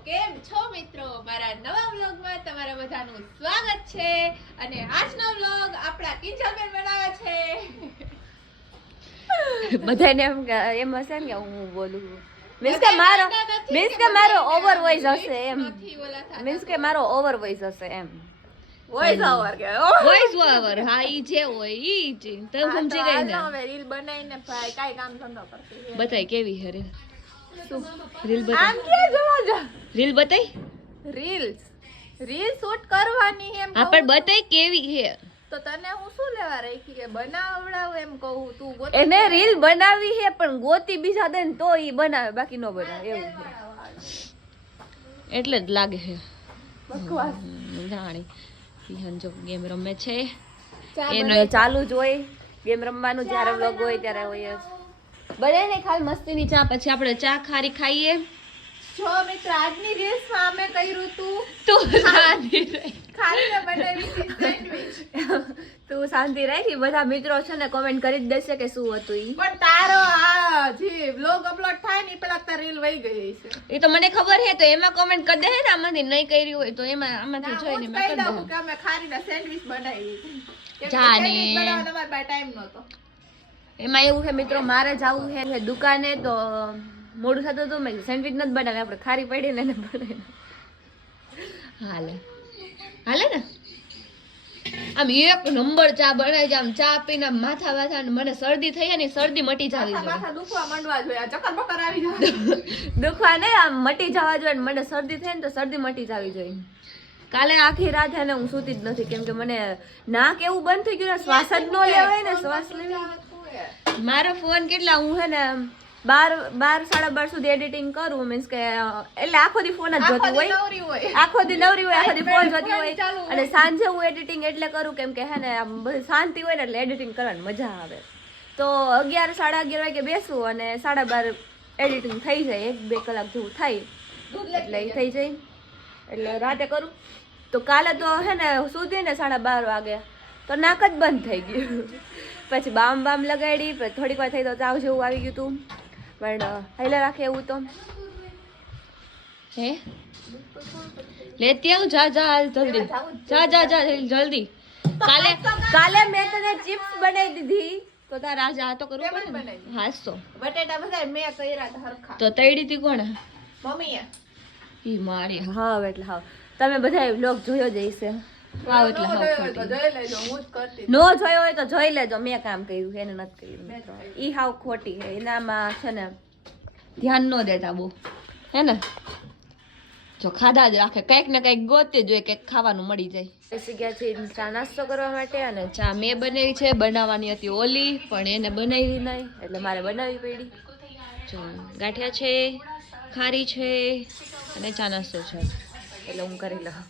કેમ છો મિત્રો? મારા નવા વ્લોગમાં તમારા બધાનું સ્વાગત છે. અને આજનો વ્લોગ આપણા કિંજલબેન બનાવે છે. બધાને એમ એમ હશે ને કે હું બોલું. મીન્સ કે મારો મીન્સ કે મારો ઓવર વોઇસ હશે એમ. મીન્સ કે મારો ઓવર વોઇસ હશે એમ. કે વોઇસ ઓવર હા ઈ જે હોય ઈ જ. તમે સમજી ગઈ ને? રીલ બનાવીને ભાઈ કાઈ કામ ધંધો કરતી છે. બતાય કેવી હે રીલ રીલ બતાય. આમ કે જોવા જા રીલ બતાય? રીલ્સ. રીલ શૂટ કરવાની એમ હા પણ બતાય કેવી છે? તો તને હું શું લેવા રાખી કે બનાવડાવ એમ કહું તું એને રીલ બનાવી છે પણ ગોતી બીજા દે ને તો ઈ બનાવે બાકી ન બનાવે એવું. એટલે જ લાગે છે. બકવાસ. જાણી. વિહાન જો ગેમ રમે છે. એનો ચાલુ જ હોય. ગેમ રમવાનું જ્યારે વ્લોગ હોય ત્યારે હોય જ. બધાય ને ખાલી મસ્તીની ચા પછી આપણે ચા ખારી ખાઈએ. જો મિત્ર આજની રીલ્સમાં અમે કર્યું તું તું શાંતિ. ખાલી બનાવી સેન્ડવિચ તું શાંતિ રાખી બધા મિત્રો છે ને કોમેન્ટ કરી જ દેશે કે શું હતું ઈ. પણ તારો આ જે વ્લોગ અપલોડ થાય ને પેલા તાર રીલ વહી ગઈ છે. એ તો મને ખબર હે તો એમાં કોમેન્ટ કરી દે હે ને આમાંથી નહીં કર્યું હોય તો એમાં આમાંથી જોઈને મેં કરી દઉં. દઉં કે અમે ખારીના સેન્ડવિચ બનાવી જાને. બનાવવા તમારે ટાઈમ નહોતો. એમાં એવું છે મિત્રો મારે જવું છે દુકાને તો મોડું થતું હતું મેં સેન્ડવિચ નથી બનાવે આપણે ખારી પડી ને એને હાલે. હાલે ને? આમ એક નંબર ચા બનાવી છે આમ ચા પીને માથા ને મને શરદી થઈ ને શરદી મટી જવી જોઈએ. માથા દુખવા માંડવા જોઈએ ચક્કર બક્કર આવી જાય દુખવા નહીં આમ મટી જવા જોઈએ ને મને શરદી થઈ ને તો શરદી મટી જવી જોઈએ. કાલે આખી રાત હે ને હું સૂતી જ નથી કેમ કે મને નાક એવું બંધ થઈ ગયું ને શ્વાસ જ ન લેવાય ને શ્વાસ લેવાય. મારો ફોન કેટલા હું હે ને બાર બાર સાડા બાર સુધી એડિટિંગ કરું મીન્સ કે એટલે આખો દી ફોન જ જોતી હોય. આખો દી નવરી હોય આખો દી ફોન જોતી હોય. અને સાંજે હું એડિટિંગ એટલે કરું કેમ કે હે ને શાંતિ હોય ને એટલે એડિટિંગ કરવાની મજા આવે. તો અગિયાર સાડા અગિયાર વાગે બેસું અને સાડા બાર એડિટિંગ થઈ જાય એક બે કલાક જેવું થાય. એટલે એ થઈ જાય. એટલે રાતે કરું. તો કાલે તો હે ને સુધી ને સાડા બાર વાગે. તો નાક જ બંધ થઈ ગયું. પછી બામ બામ લગાડી પછી થોડીક વાર થઈ તો તાવ જેવું આવી ગયું હતું પણ હાઈલે રાખે એવું તો. હે? લેતી આવું જા જા હાલ જલ્દી. જા જા જા જલ્દી કાલે કાલે મેં તને ચિપ્સ બનાવી દીધી. તો તાર રાજા આ તો કરવું પડે? હાસ તો બટેટા બધા મેં કર્યા હતા હરખા. તો તૈડી તી કોણ? મમ્મીએ. ઈ મારી. હા એટલે હા. તમે બધા વ્લોગ જોયો જ હશે. એટલે ન જોયો હોય તો. જોઈ લેજો હું જ કરતી નો જોયો હોય તો જોઈ લેજો મેં કામ કર્યું એને નથી કર્યું મિત્રો. ઈ હાવ ખોટી છે એનામાં છે ને ધ્યાન ન દેતા બહુ. હે ને? જો ખાધા જ રાખે કંઈક ને કંઈક ગોતે જોઈએ કંઈક ખાવાનું મળી જાય. બેસી ગયા છે ચા નાસ્તો કરવા માટે અને ચા મેં બનાવી છે બનાવવાની હતી ઓલી પણ એને બનાવી નહીં. એટલે મારે બનાવવી પડી. જો ગાંઠિયા છે ખારી છે અને ચા નાસ્તો છે. એટલે હું કરી લઉં.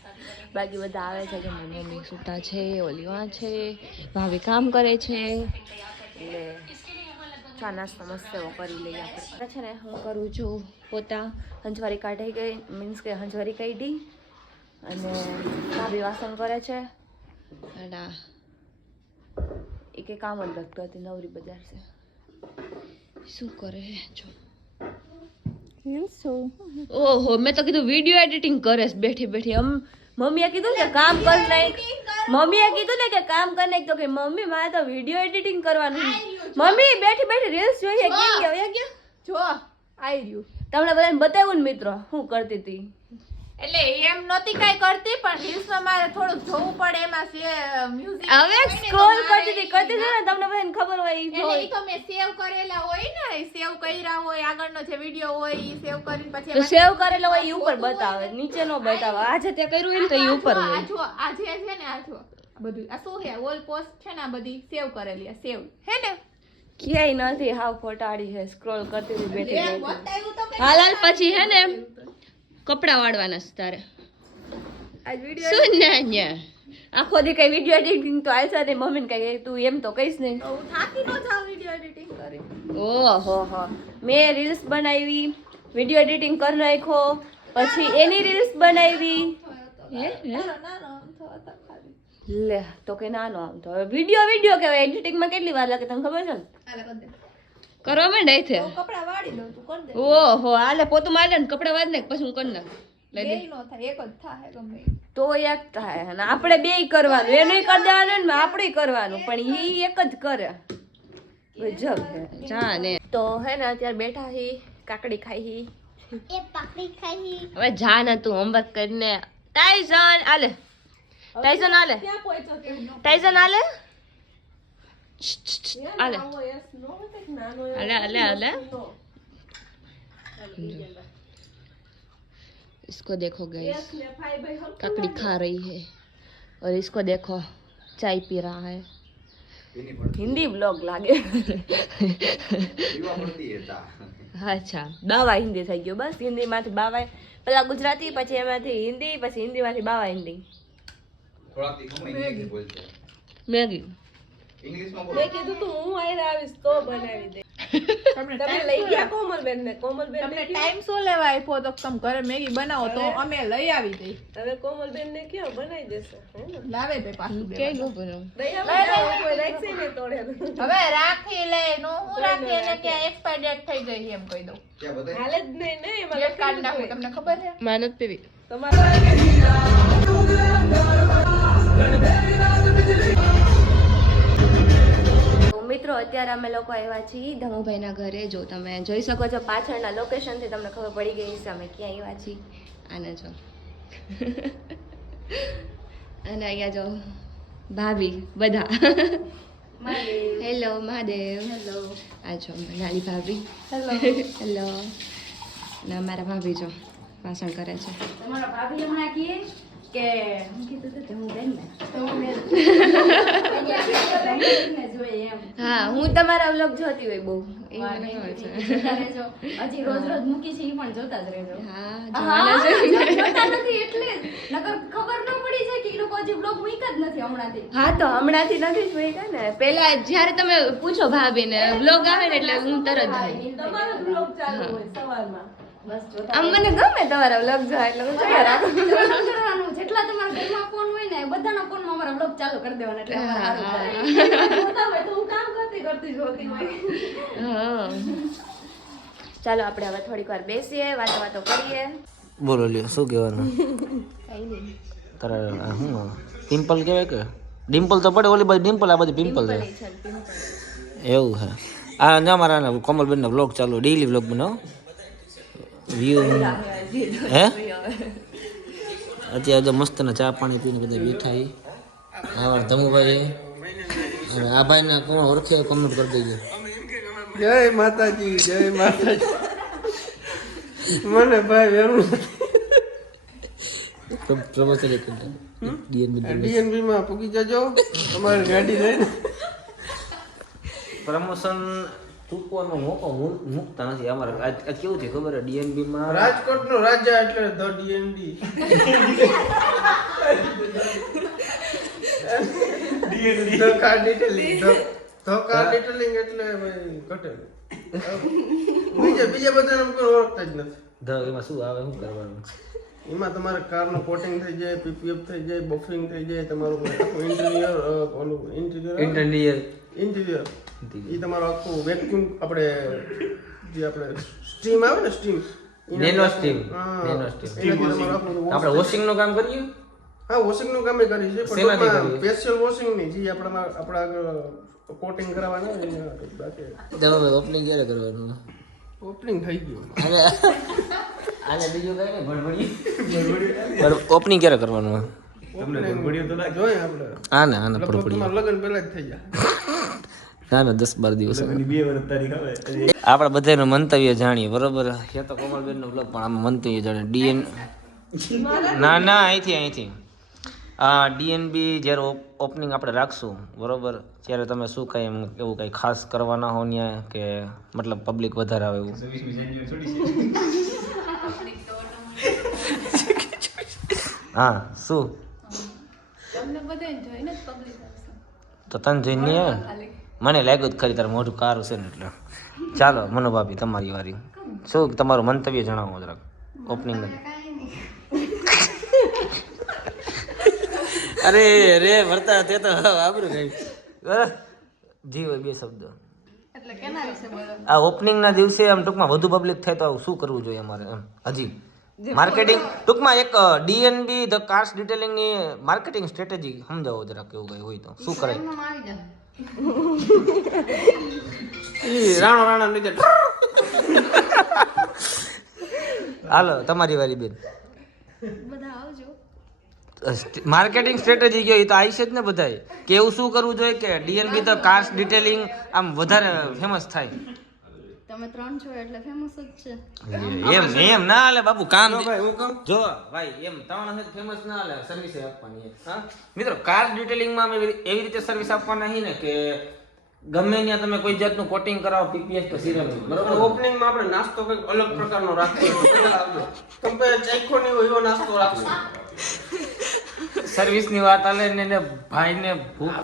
બાકી બધા આવે છે કે મમ્મી મમ્મી સૂતા છે ઓલીવા છે, ભાભી કામ કરે છે. એટલે ચા નાસ્તો મસ્ત કરી લઈએ આપણે. છે ને હું કરું છું પોતા. હંજવારી કાઢી ગઈ મીન્સ કે હંજવારી કાઢી અને ભાભી વાસણ કરે છે. અને એ કે કામ જ લગતું હતી, નવરી બજાર છે. શું કરે, જો. ઓહો મેં તો કીધું વીડિયો એડિટિંગ કરે બેઠી બેઠી. આમ મમ્મીએ કીધું કે કામ કર નાખ. મમ્મીએ કીધું ને કે કામ કર નાખ. તો કે મમ્મી મારે તો વીડિયો એડિટિંગ કરવાનું મમ્મી બેઠી બેઠી રીલ્સ જોઈએ. કેમ કે વયા જો આઈ રહ્યું. તમને બધાને બતાવ્યું ને મિત્રો શું કરતી હતી. એટલે એમ નહોતી કાંઈ કરતી પણ રીલ્સમાં મારે થોડુંક જોવું પડે એમાં મ્યુઝિક હવે સ્ક્રોલ કરતી હતી કરતી હતી ને તમને બધાને ખબર હોય ઈ એટલે. ઈ તો મેં સેવ કરેલા હોય ને સેવ કર્યા હોય આગળનો જે વિડિયો હોય ઈ સેવ કરીને પછી સેવ કરેલો હોય ઈ ઉપર બતાવે નીચે નો બતાવે. આજે તે કર્યું હોય ને તો ઈ ઉપર હોય. આ જો જે છે ને આ જો બધું આ શું છે ઓલ પોસ્ટ છે ને આ બધી સેવ કરેલી આ સેવ હે ને? ક્યાંય નથી હાવ ફોટાડી છે સ્ક્રોલ કરતી હતી બેઠી એ હાલ પછી હે ને કપડા વાળવાના છે તારે. શું ના ન્યા આખો દી કઈ વિડિયો એડિટિંગ તો આલશે ને મમ્મીને કઈ તું એમ તો કહીશ નહીં હું થાકી ન જાઉં વિડિયો એડિટિંગ કરી. ઓહો હો. મેં રીલ્સ બનાવી વિડિયો એડિટિંગ કરી નાખ્યો પછી એની રીલ્સ બનાવી. લે તો કે નાનો આમ તો. વીડિયો વિડિયો કહેવાય એડિટિંગમાં કેટલી વાર લાગે તને ખબર છે ને? કરવા માંડે હું કપડા વાળી લઉં તું કરી દે. ઓહો આલે પોતું માલે ને કપડા વાળી નાખ પછી હું કરી નાખ. થાય એક જ થાય ગમે. ઈ. તો એક થાય અને આપણે બે કરવાનું. એને કરી દેવાનું ને આપણે કરવાનું. પણ એ એક જ કરે. ગજબ જા ને. તો હે ને અત્યારે બેઠા હી કાકડી ખાઈ હી. હવે જા ને તું હોમવર્ક કરીને. ટાઈઝન આલે. ટાઈઝન આલે. ટાઈઝન આલે. આલે આલે આલે આલે इसको देखो गाइस ककड़ी खा रही है और इसको देखो चाय पी रहा है હિન્દી બ્લોગ લાગે અચ્છા બાવા હિન્દી થઈ ગયો બસ હિન્દીમાંથી બાવા પેલા ગુજરાતી પછી એમાંથી હિન્દી પછી હિન્દીમાંથી બાવા હિન્દી મેં કીધું તું હું આયરા આવીશ તો બનાવી દે. તમે લઈ ગયા કોમલબેન ને કોમલબેન તમને ટાઈમ શું લેવા આપ્યો તો તમે ઘરે મેગી બનાવો તો અમે લઈ આવી દઈ. તમે કોમલબેન ને કયો બનાવી દેશે? લાવે બે પાછું કે નો બનાવ? કોઈ રાખશે ને તોડે હવે રાખી લે નો હું રાખી ને કે એક્સપાયર ડેટ થઈ ગઈ એમ કહી દઉં. કે બતાય હાલ જ નહીં નહીં મને કાર્ડ નાખો તમને ખબર છે? મહેનત પીવી. તમારા મિત્રો અત્યારે અમે લોકો આવ્યા છીએ ધમુભાઈના ઘરે. જો તમે જોઈ શકો છો પાછળના લોકેશનથી તમને ખબર પડી ગઈ છે અમે ક્યાં આવ્યા છીએ. આને જો. અને અહીંયા જો ભાભી બધા. હેલો મહાદેવ. હેલો આ જો નાની ભાભી. હેલો હેલો ને મારા ભાભી જો વાસણ કરે છે. તમારા ભાભી હમણાં કહે કે હું કીધું તો ધમુબેન ને. જોઈએ એમ હા હું તમારા વ્લોગ જોતી હોય બહુ. એ મને ખબર છે. હજી રોજ રોજ મૂકી છે એ પણ જોતા જ રહેજો. હા જો- જોતા નથી એટલે નકર ખબર ન પડી જાય કે એ લોકો હજી વ્લોગ મૂક્યા જ નથી હમણાંથી. હા તો હમણાંથી નથી મૂક્યા ને? પેલા જ્યારે તમે પૂછો ભાભીને વ્લોગ આવે ને એટલે હું તરત. તમારો વ્લોગ ચાલુ હોય સવારમાં. આમ મને ગમે તમારા વ્લોગ જોવા એટલે હું જોયા રાખું. જેટલા તમારા ઘરમાં ફોન હોય ને બધાના ફોનમાં અમારા બ્લોગ ચાલુ કરી દેવાના એટલે અમારે સારું હોય તો હું કામ કરતી કરતી જોતી હોય. ચાલો આપણે હવે થોડીક વાર બેસીએ વાતો વાતો કરીએ. બોલો લ્યો શું કહેવાનું? તારા આ શું પિમ્પલ કહેવાય કે? ડિમ્પલ તો પડે ઓલી બધી ડિમ્પલ આ બધી પિમ્પલ છે. એવું છે. આ ના મારા કોમલબેનનો બ્લોગ ચાલુ ડેઈલી બ્લોગ બનાવો વ્યૂ હે? અત્યારે જો મસ્ત ચા પાણી પીને બધા બેઠા હી આવા ધમુભાઈ અને આ ભાઈને કોણ ઓળખે કમેન્ટ કરી દેજો. જય માતાજી જય માતાજી. મને ભાઈ વેરું પ્રમોશન એક ડીએનબી ડીએનબી માં પૂકી જજો. તમારી ગાડી લઈને. પ્રમોશન ચૂકવાનો મોકો મુકતા નથી અમારે. આજ કેવું છે ખબર ડીએનબી માં રાજકોટ નો રાજા એટલે the DND the car detailing the car detailing એટલે ભાઈ કટેલ બીજા બીજા બધા કોઈ ઓળખતા જ નથી. ધ એમાં શું આવે શું કરવાનું? એમાં તમારે કારનું કોટિંગ થઈ જાય પીપીએફ થઈ જાય બફિંગ થઈ જાય તમારું ઇન્ટિરિયર ઓલું ઇન્ટિરિયર એ તમારું આખું વેક્યુમ આપણે જે આપણે સ્ટીમ આવે ને સ્ટીમ નેનો સ્ટીમ નેનો સ્ટીમ આપણે વોશિંગનું કામ કરીએ? હા વોશિંગનું કામે કરી છે પણ? સ્પેશિયલ વોશિંગ નહીં જે આપણા આપણા આગળ કોટિંગ કરાવવાના બાકી. તમે ઓપનિંગ ક્યારે કરવાનું? ઓપનિંગ થઈ ગયું. આને આને બીજું કઈ નહીં ભણભણી ઓપનિંગ ક્યારે કરવાનું? જોઈએ આપણે. લગ્ન પહેલા જ થઈ ગયા. ના ના દસ બાર દિવસ આપણે બધાનું મંતવ્ય જાણીએ બરોબર? એ તો કોમલબેન નો બ્લોગ પણ આમાં મંતવ્ય જાણીએ ડીએન ના ના અહીંથી અહીંથી. આ ડીએનબી જ્યારે ઓપનિંગ આપણે રાખશું બરોબર? ત્યારે તમે શું કંઈ એમ એવું કંઈ ખાસ કરવાના હો ત્યાં કે મતલબ પબ્લિક વધારે આવે એવું? હા શું? તો તને જોઈને નહીં આવે? મને લાગ્યું જ ખરી તારું મોઢું કારું છે ને એટલે. ચાલો મનોભાભી તમારી વારી. શું તમારું મંતવ્ય જણાવો જરાક. ઓપનિંગ અરે રે વર્તા તે તો આબરું ગઈ જી હોય બે શબ્દ. એટલે કેના વિશે બોલો? આ ઓપનિંગ ના દિવસે આમ ટૂંકમાં વધુ પબ્લિક થાય તો શું કરવું જોઈએ અમારે એમ હજી? માર્કેટિંગ ટૂંકમાં એક ડીએનબી ધ કાર્સ ડિટેલિંગની માર્કેટિંગ સ્ટ્રેટેજી સમજાવો જરાક કેવું કઈ હોય તો. શું કરે? રાણો રાણો લીધે હાલો તમારી વારી બેન. બધા આવજો. માર્કેટિંગ સ્ટ્રેટેજી કયો એ તો આવી છે જ ને બધાય. કે એવું શું કરવું જોઈએ કે ડીએનબી તો કાર્સ ડિટેલિંગ આમ વધારે ફેમસ થાય. તમે ત્રણ છો એટલે ફેમસ જ છે. એમ એમ ના હાલે બાબુ કામ ભાઈ હું કામ જો ભાઈ એમ ત્રણ હશે ફેમસ ના હાલે સર્વિસ આપવાની હા? મિત્રો કાર ડિટેલિંગમાં અમે એવી રીતે સર્વિસ આપવાના છે ને કે ગમે ત્યાં તમે કોઈ જાતનું કોટિંગ કરાવો પીપીએસ કે સિરેમિક બરોબર? ઓપનિંગમાં આપણે નાસ્તો કંઈક અલગ પ્રકારનો રાખીએ. કમ્પેર ચાખો નહીં હોય એવો નાસ્તો રાખશો. સર્વિસની વાત આલે ને એને ભાઈને ભૂખ.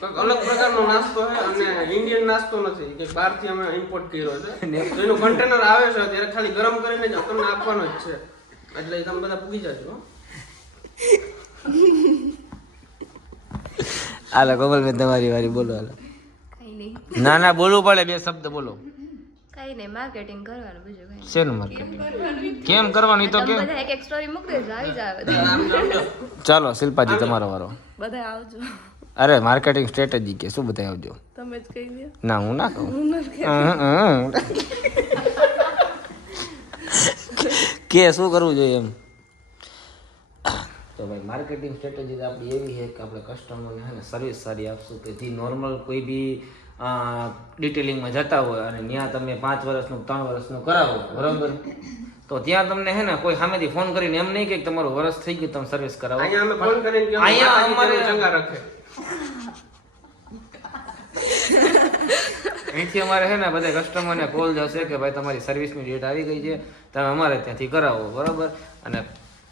કંઈક અલગ પ્રકારનો નાસ્તો છે અને ઇન્ડિયન નાસ્તો નથી. કે બહારથી અમે ઇમ્પોર્ટ કર્યો છે. તો એનું કન્ટેનર આવે છે ત્યારે ખાલી ગરમ કરીને જ તમને આપવાનો જ છે. એટલે તમે બધા પૂગી જજો. હાલો મેં તમારી વારી બોલો હાલો. ના ના બોલવું પડે બે શબ્દ બોલો. કઈ માર્કેટિંગ કરવાનું બીજું કઈ. શેનું માર્કેટિંગ કેમ કરવાનું? તો કે બધા એક એક સ્ટોરી મૂકી દેજો આવી જાય આમ જો, આમ જો. ચાલો શિલ્પાજી તમારો વારો. બધા આવજો. અરે માર્કેટિંગ સ્ટ્રેટેજી કે શું બધા આવજો? તમે જ કહી દો. ના હું ના કહું. કે શું કરવું જોઈએ એમ? તો ભાઈ માર્કેટિંગ સ્ટ્રેટેજી આપણી એવી છે કે આપણે કસ્ટમરને સર્વિસ સારી આપશું કે જે નોર્મલ કોઈ બી ડિટેલિંગમાં જતા હોય અને ત્યાં તમે પાંચ વર્ષનું ત્રણ વર્ષનું કરાવો બરાબર? તો ત્યાં તમને હે ને કોઈ સામેથી ફોન કરીને એમ નહીં કે તમારું વર્ષ થઈ ગયું તમે સર્વિસ કરાવો. અહીંયા અમે ફોન કરીને અહીંયા અમારે- ચંગા રાખે. અહીંથી અમારે છે ને બધા કસ્ટમરને કોલ જશે કે ભાઈ તમારી સર્વિસની ડેટ આવી ગઈ છે તમે અમારે ત્યાંથી કરાવો બરાબર? અને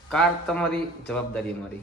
કાર તમારી જવાબદારી અમારી.